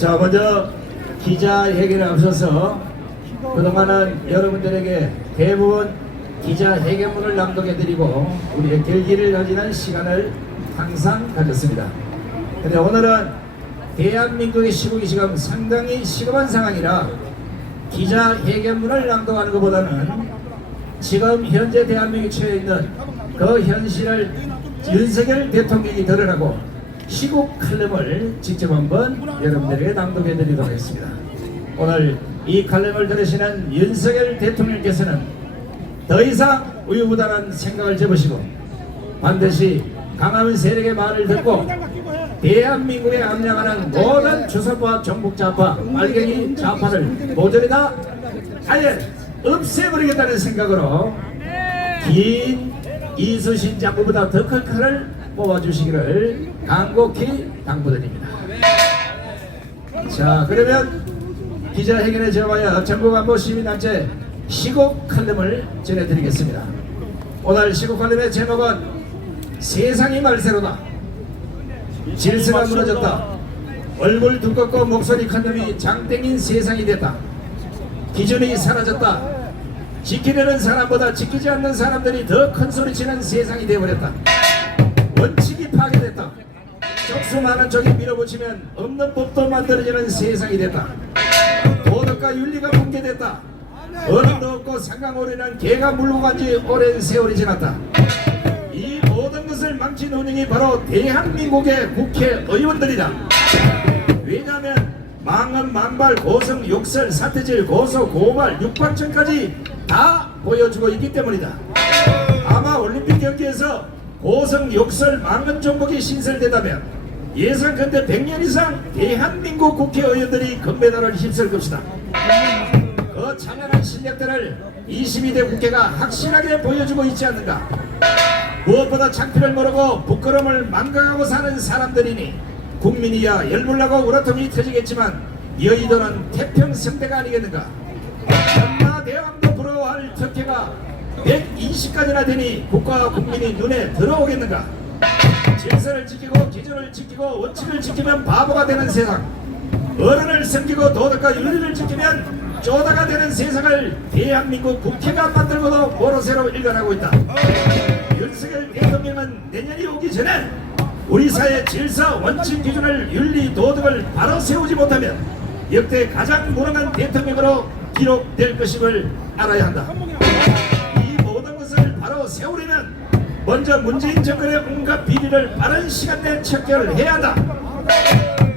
자, 먼저 기자회견에 앞서서 그동안은 여러분들에게 대부분 기자회견문을 낭독해드리고 우리의 결기를 가지는 시간을 항상 가졌습니다. 그런데 오늘은 대한민국의 시국이 지금 상당히 시급한 상황이라 기자회견문을 낭독하는 것보다는 지금 현재 대한민국에 처해 있는 그 현실을 윤석열 대통령이 드러나고 시국 칼럼을 직접 한번 여러분들에게 낭독해 드리도록 하겠습니다. 오늘 이 칼럼을 들으시는 윤석열 대통령께서는 더 이상 우유부단한 생각을 접으시고 반드시 강한 세력의 말을 듣고 대한민국에 암양하는 모든 주사파, 정북좌파, 빨갱이 좌파를 모조리 다 아예 없애버리겠다는 생각으로 긴 이수신 장군보다 더 큰 칼을 뽑아주시기를 간곡히 당부드립니다. 자, 그러면 기자회견에 저와여 전국안보 시민단체 시국 칼럼을 전해드리겠습니다. 오늘 시국 칼럼의 제목은 세상이 말세로다. 질서가 무너졌다. 얼굴 두껍고 목소리 큰 놈이 장땡인 세상이 됐다. 기준이 사라졌다. 지키려는 사람보다 지키지 않는 사람들이 더 큰 소리치는 세상이 되어버렸다. 원칙이 파괴됐다. 적수 많은 쪽이 밀어붙이면 없는 법도 만들어지는 세상이 됐다. 도덕과 윤리가 붕괴됐다. 어른도 없고 상강오리는 개가 물고 간 지 오랜 세월이 지났다. 이 모든 것을 망친 운영이 바로 대한민국의 국회의원들이다. 왜냐하면 망언, 망발, 고성, 욕설, 사태질, 고소, 고발, 육박전까지 다 보여주고 있기 때문이다. 아마 올림픽 경기에서 고성, 욕설, 망언 종목이 신설되다면 예상컨대 100년 이상 대한민국 국회의원들이 금메달을 휩쓸 것이다. 그 찬란한 실력들을 22대 국회가 확실하게 보여주고 있지 않는가. 무엇보다 창피를 모르고 부끄러움을 망각하고 사는 사람들이니 국민이야 열불나고 우라통이 터지겠지만 여의도는 태평성대가 아니겠는가. 전마대왕도 부러워할 특혜가 120가지나 되니 국가와 국민이 눈에 들어오겠는가. 질서를 지키고 기준을 지키고 원칙을 지키면 바보가 되는 세상, 어른을 섬기고 도덕과 윤리를 지키면 쪼다가 되는 세상을 대한민국 국회가 만들고도 모로새로 일관하고 있다. 윤석열 대통령은 내년이 오기 전에 우리 사회 질서, 원칙, 기준을 윤리, 도덕을 바로 세우지 못하면 역대 가장 무능한 대통령으로 기록될 것임을 알아야 한다. 이 모든 것을 바로 세우려면 먼저 문재인 정권의 온갖 비리를 빠른 시간 내에 척결해야 한다.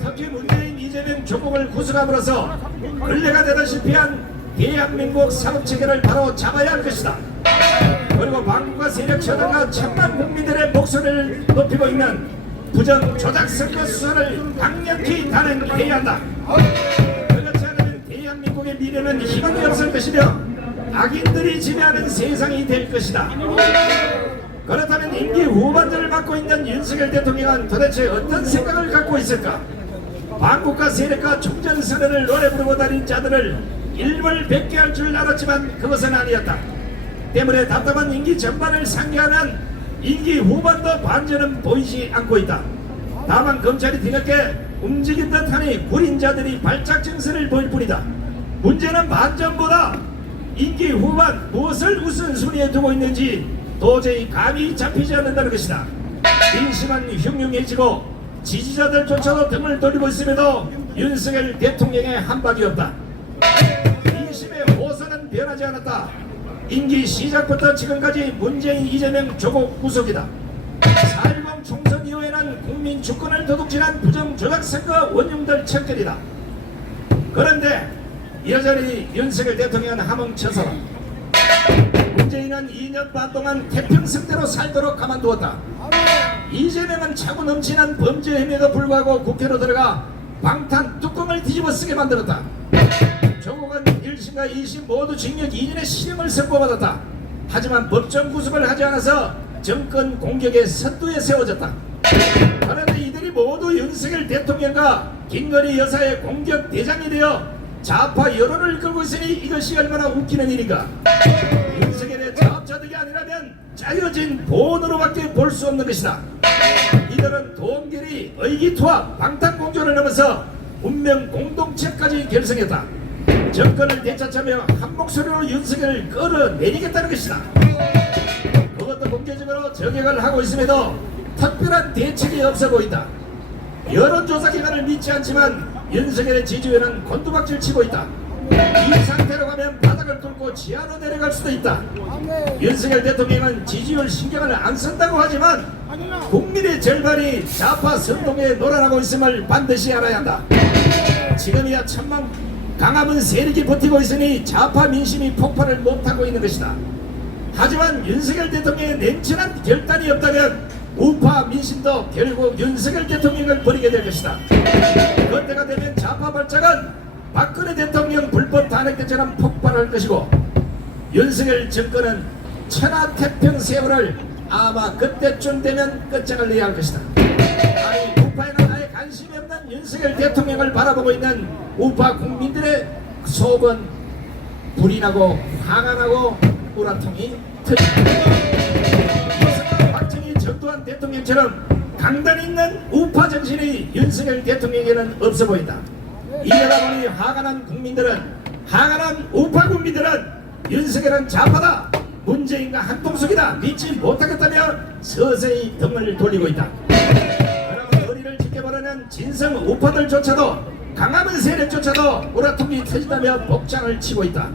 특히 문재인, 이재명 조국을 구속함으로써 근래가 되다시피 한 대한민국 사법체계를 바로 잡아야 할 것이다. 그리고 망국과 세력 처단과 천만 국민들의 목소리를 높이고 있는 부정 조작 선거 수사를 강력히 단행해야 한다. 그렇지 않으면 대한민국의 미래는 희망이 없을 것이며 악인들이 지배하는 세상이 될 것이다. 그렇다면 임기 후반전을 맡고 있는 윤석열 대통령은 도대체 어떤 생각을 갖고 있을까? 반국가 세력과 총전선언을 노래 부르고 다닌 자들을 일벌백계 할 줄 알았지만 그것은 아니었다. 때문에 답답한 임기 전반을 상기하는 임기 후반도 반전은 보이지 않고 있다. 다만 검찰이 뒤늦게 움직인 듯하니 구린 자들이 발작 증세를 보일 뿐이다. 문제는 반전보다 임기 후반 무엇을 우선순위에 두고 있는지 도저히 감이 잡히지 않는다는 것이다. 민심은 흉흉해지고 지지자들조차도 등을 돌리고 있음에도 윤석열 대통령의 한박이 없다. 민심의 호소는 변하지 않았다. 임기 시작부터 지금까지 문재인, 이재명, 조국 구속이다. 4.10 총선 이후에는 국민 주권을 도둑질한 부정조작선거 원흉들 척결이다. 그런데 여전히 윤석열 대통령은 함흥쳐서다. 문재인은 2년 반 동안 태평성대로 살도록 가만두었다. 이재명은 차고 넘치는 범죄 혐의에도 불구하고 국회로 들어가 방탄 뚜껑을 뒤집어 쓰게 만들었다. 조국은 1심과 2심 모두 징역 2년의 실형을 선고받았다. 하지만 법정 구속을 하지 않아서 정권 공격의 선두에 세워졌다. 그런데 이들이 모두 윤석열 대통령과 김건희 여사의 공격 대장이 되어 좌파 여론을 끌고 있으니 이것이 얼마나 웃기는 일인가. 윤석열의 자업자득이 아니라면 짜여진 본으로밖에 볼 수 없는 것이다. 이들은 동결이 의기투합 방탄공조를 넘어서 운명 공동체까지 결성했다. 정권을 되찾자며 한 목소리로 윤석열을 끌어내리겠다는 것이다. 그것도 공개적으로 저격을 하고 있음에도 특별한 대책이 없어 보인다. 여론조사 기관을 믿지 않지만 윤석열의 지지율은 곤두박질 치고 있다. 이 상태로 가면 바닥을 뚫고 지하로 내려갈 수도 있다. 윤석열 대통령은 지지율 신경을 안 쓴다고 하지만 국민의 절반이 좌파 선동에 놀아나고 있음을 반드시 알아야 한다. 지금이야 천만 강함은 세력이 버티고 있으니 좌파 민심이 폭발을 못하고 있는 것이다. 하지만 윤석열 대통령의 냉철한 결단이 없다면 우파 민심도 결국 윤석열 대통령을 버리게 될 것이다. 그때가 되면 좌파 발작은 박근혜 대통령 불법 탄핵 때처럼 폭발할 것이고 윤석열 정권은 천하태평 세월을 아마 그때쯤 되면 끝장을 내야 할 것이다. 아니 우파에는 아예 관심이 없는 윤석열 대통령을 바라보고 있는 우파 국민들의 속은 불이 나고 화가 나고 우라통이 터집니다. 박정희 전두환 대통령처럼 강단 있는 우파 정신이 윤석열 대통령에게는 없어 보인다. 이러다 보니 화가 난 우파 국민들은 윤석열은 좌파다, 문재인과 한통속이다, 믿지 못하겠다며 서서히 등을 돌리고 있다. 그러면 거리를 지켜보려는 진성 우파들조차도 강함은 세력조차도 우라통이 터진다며 복장을 치고 있다.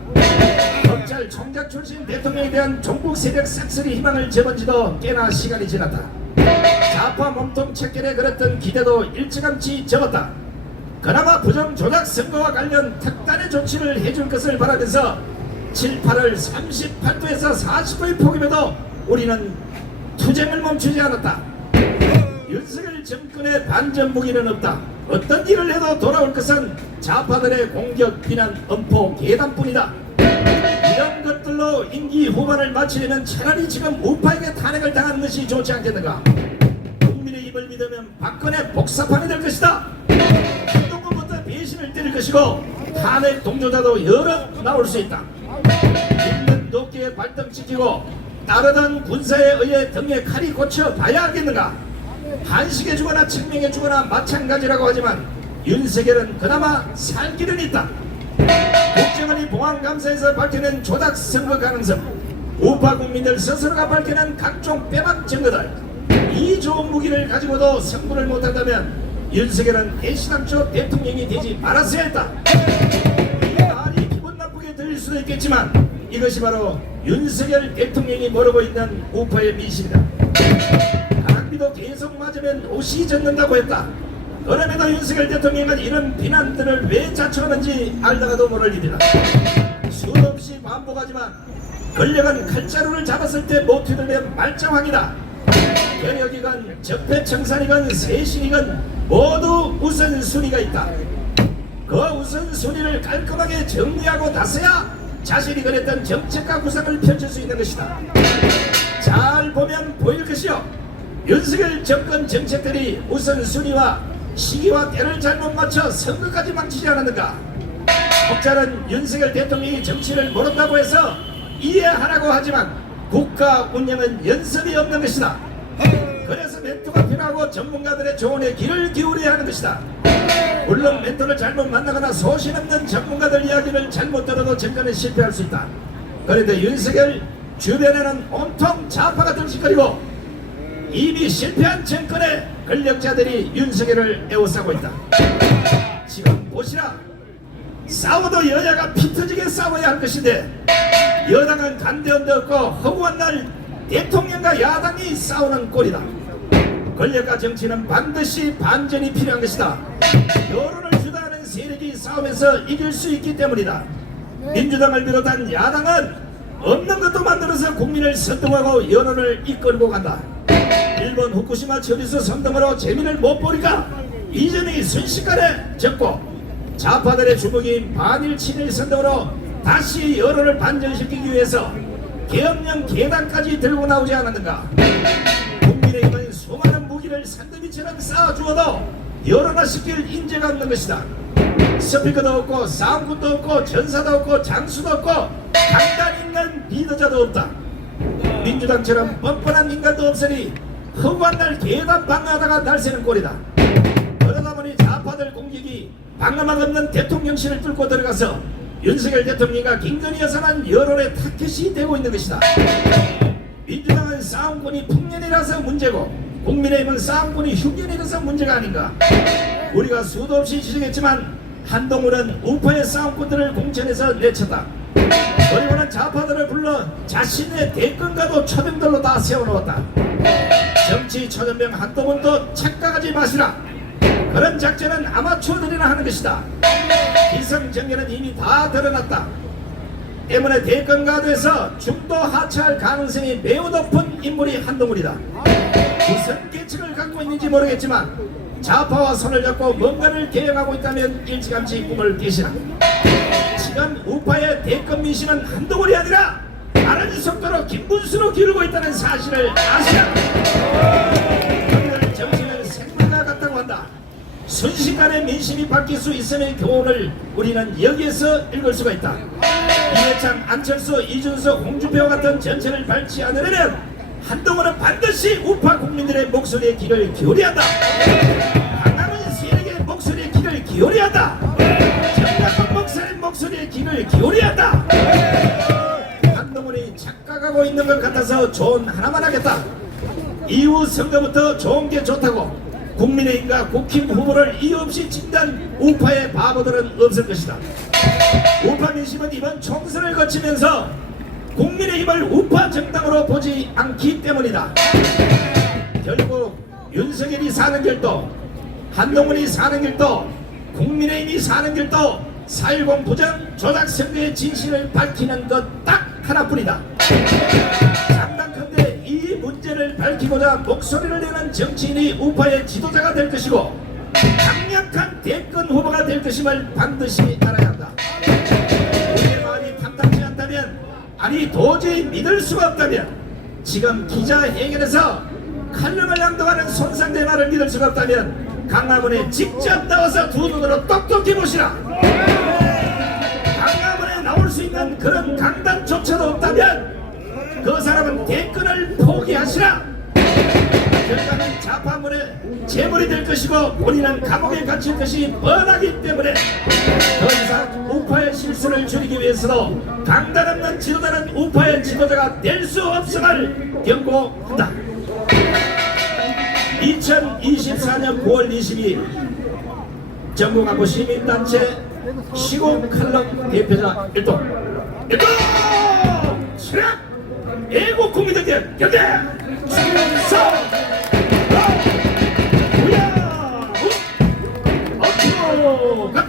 검찰총장 출신 대통령에 대한 종북 세력 싹쓸이 희망을 접은 지도 꽤나 시간이 지났다. 좌파 몸통 척결에 걸었던 기대도 일찌감치 접었다. 그나마 부정조작 선거와 관련 특단의 조치를 해줄 것을 바라면서 7, 8월 38도에서 40도의 폭염에도 우리는 투쟁을 멈추지 않았다. 윤석열 정권의 반전 무기는 없다. 어떤 일을 해도 돌아올 것은 좌파들의 공격, 비난, 엄포, 계단뿐이다. 이런 것들로 임기 후반을 마치려면 차라리 지금 우파에게 탄핵을 당하는 것이 좋지 않겠는가. 국민의 입을 믿으면 박근혜 복사판이 될 것이다. 한동훈부터 배신을 때릴 것이고 탄핵 동조자도 여러 나올 수 있다. 있는 도끼에 발등찍히고 따르던 군사에 의해 등에 칼이 꽂혀 봐야 하겠는가. 한식에 주거나 책명에 주거나 마찬가지라고 하지만 윤석열은 그나마 살 길은 있다. 국정원이 보안감사에서 밝혀낸 조작 선거 가능성, 우파 국민들 스스로가 밝혀낸 각종 빼박 증거들, 이 좋은 무기를 가지고도 승부를 못한다면 윤석열은 애시당초 대통령이 되지 말았어야 했다. 이 말이 기분 나쁘게 들릴 수도 있겠지만 이것이 바로 윤석열 대통령이 모르고 있는 우파의 미신이다. 가랑비도 계속 맞으면 옷이 젖는다고 했다. 그럼에도 윤석열 대통령은 이런 비난들을 왜 자초하는지 알다가도 모를 일이다. 수없이 반복하지만 권력은 칼자루를 잡았을 때 못 휘둘면 말짱합니다. 개혁이건 적폐청산이건 쇄신이건 모두 우선순위가 있다. 그 우선순위를 깔끔하게 정리하고 나서야 자신이 그랬던 정책과 구상을 펼칠 수 있는 것이다. 잘 보면 보일 것이요, 윤석열 정권 정책들이 우선순위와 시기와 때를 잘못 맞춰 선거까지 망치지 않았는가. 혹자는 윤석열 대통령이 정치를 모른다고 해서 이해하라고 하지만 국가 운영은 연습이 없는 것이다. 그래서 멘토가 필요하고 전문가들의 조언에 귀를 기울여야 하는 것이다. 물론 멘토를 잘못 만나거나 소신 없는 전문가들 이야기를 잘못 들어도 정권은 실패할 수 있다. 그런데 윤석열 주변에는 온통 좌파가 등식거리고 이미 실패한 정권의 권력자들이 윤석열을 에워싸고 있다. 지금 보시라. 싸워도 여야가 피 터지게 싸워야 할 것인데 여당은 간대언도 없고 허구한 날 대통령과 야당이 싸우는 꼴이다. 권력과 정치는 반드시 반전이 필요한 것이다. 여론을 주도하는 세력이 싸우면서 이길 수 있기 때문이다. 민주당을 비롯한 야당은 없는 것도 만들어서 국민을 선동하고 여론을 이끌고 간다. 일본 후쿠시마 처리수 선동으로 재미를 못 보니까 이재명이 순식간에 접고 좌파들의 주먹인 반일 친일 선동으로 다시 여론을 반전시키기 위해서 계엄령 계단까지 들고 나오지 않았는가. 국민의힘은 수많은 무기를 산더미처럼 쌓아주어도 여론화시킬 인재가 없는 것이다. 스피커도 없고 사운드도 없고 전사도 없고 장수도 없고 강단 있는 리더자도 없다. 민주당처럼 뻔뻔한 인간도 없으니 허구한 날 계단 방어하다가 날새는 꼴이다. 그러다 보니 좌파들 공격이 방어막 없는 대통령실을 뚫고 들어가서 윤석열 대통령과 김건희 여사만 여론의 타켓이 되고 있는 것이다. 민주당은 싸움꾼이 풍년이라서 문제고 국민의힘은 싸움꾼이 흉년이라서 문제가 아닌가. 우리가 수도 없이 지적했지만 한동훈은 우파의 싸움꾼들을 공천해서 내쳤다. 그리고는 좌파들을 불러 자신의 대권가도 초병들로 다 세워놓았다. 정치 초전병 한동훈도 착각하지 마시라. 그런 작전은 아마추어들이나 하는 것이다. 기성정계는 이미 다 드러났다. 때문에 대권가도에서 중도 하차할 가능성이 매우 높은 인물이 한동훈이다. 무슨 계책을 갖고 있는지 모르겠지만 좌파와 손을 잡고 뭔가를 계획하고 있다면 일찌감치 꿈을 깨시라. 지금 우파의 대권 민심은 한동훈이 아니라 빠른 속도로 김문수로 기울고 있다는 사실을 아시라. 오늘 정치는 생물과 같다고 한다. 순식간에 민심이 바뀔 수 있음의 교훈을 우리는 여기에서 읽을 수가 있다. 이해창, 안철수, 이준석, 홍준표와 같은 전체를 밟지 않으려면 한동훈은 반드시 우파 국민들의 목소리에 귀를 기울여야 한다. 강남은 세력의 목소리에 귀를 기울여야 한다. 정강원 목사의 목소리에 귀를 기울여야 한다. 한동훈이 착각하고 있는 것 같아서 조언 하나만 하겠다. 이후 선거부터 좋은 게 좋다고 국민의힘과 국힘 후보를 이유 없이 찍는 우파의 바보들은 없을 것이다. 우파 민심은 이번 총선을 거치면서 국민의힘을 우파 정당으로 보지 않기 때문이다. 결국 윤석열이 사는 길도 한동훈이 사는 길도 국민의힘이 사는 길도 4.10 부정 조작 선거의 진실을 밝히는 것 딱 하나뿐이다. 장담컨대 이 문제를 밝히고자 목소리를 내는 정치인이 우파의 지도자가 될 것이고 강력한 대권 후보가 될 것임을 반드시 알아야 한다. 우리의 마음이 탐탁지 않다면, 아니 도저히 믿을 수가 없다면, 지금 기자회견에서 칼럼을 낭독하는 손상된 말을 믿을 수가 없다면 강화문에 직접 나와서 두 눈으로 똑똑히 보시라. 강화문에 나올 수 있는 그런 강단조차도 없다면 그 사람은 대권을 포기하시라. 결과는 좌파문의 재물이 될 것이고 본인은 감옥에 갇힐 것이 뻔하기 때문에 더 이상 우파의 실수를 줄이기 위해서도 강단 없는 지도자는 우파의 지도자가 될 수 없음을 경고한다. 2024년 9월 22일 전국안보 시민단체 시공 칼럼 대표자 일동 수락 애국 국민들 대한 경제 충성 우야 앞으로 가